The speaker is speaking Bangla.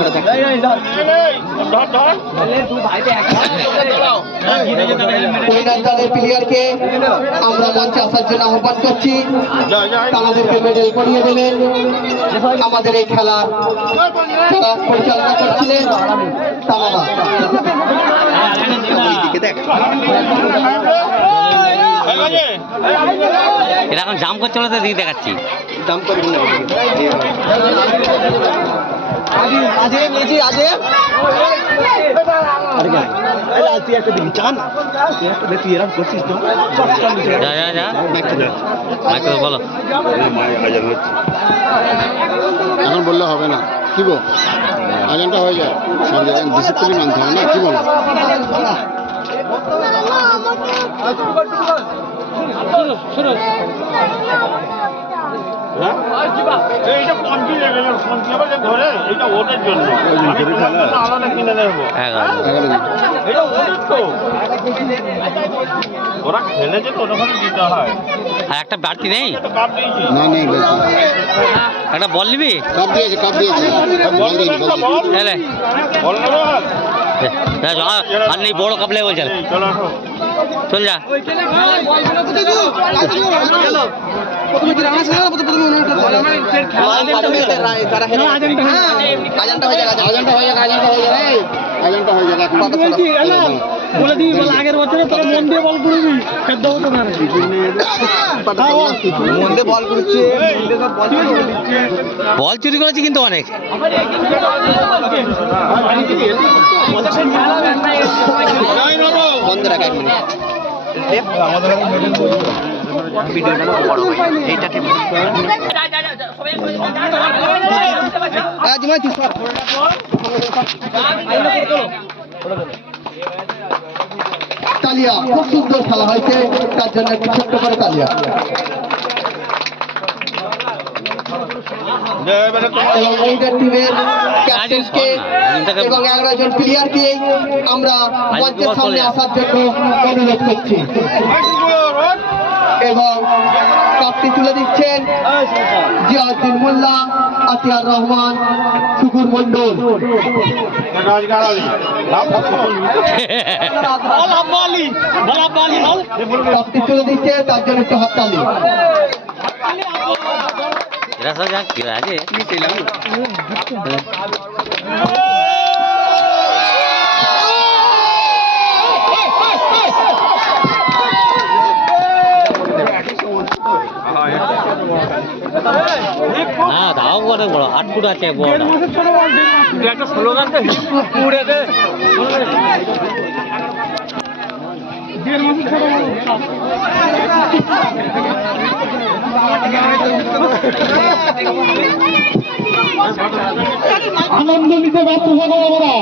করে থাকে প্লেয়ারকে আমরা মঞ্চে আসার জন্য আহ্বান করছি। তাদেরকে মেডেল পরিয়ে দেবেন আমাদের এই খেলার খেলা পরিচালনা করছিলেন তামাবা এটা এখন জাম করছে তো দিকে দেখাচ্ছি। দাম করবেন না বলো এখন বললে হবে না। কি বল আজানটা হয়ে যায়। জায়গায় ডিসিপ্লিন আনতে হবে না? কি বল? এইটা পঞ্চি আর একটা বাড়তি নেই কাপ না নেই একটা বল নিবি কাপ দিয়েছে কাপ দিয়েছে আর নেই বড় কাপলে বলছে এই চলো চল যা বলে দিবি বলে আগের বছরে তোরা মন দিয়ে বল করবি সেদ্ধ হতো না রে। মন্দে বল। করছে বল চুরি করেছি কিন্তু অনেক। বন্ধ রাখ এক মিনিট। তালিয়া খুব সুন্দর খেলা হয়েছে। তার জন্য একটু ছোট্ট করে তালিয়া এবং টিমের ক্যাপ্টেনকে এবং এগারো জন প্লেয়ারকে আমরা মঞ্চের সামনে আসার জন্য অনুরোধ করছি। কাপটি তুলে দিচ্ছেন। জিয়াউদ্দিন মোল্লা, আতিয়ার রহমান, শুকুর মন্ডল কাপটি তুলে দিচ্ছে তার জন্য একটু হাততালি। এরা সব যা কি আছে হ্যাঁ তাও অনেক বড় আট ফুট আছে বড়। একটা স্লোগান আনন্দ নিতে আমরা।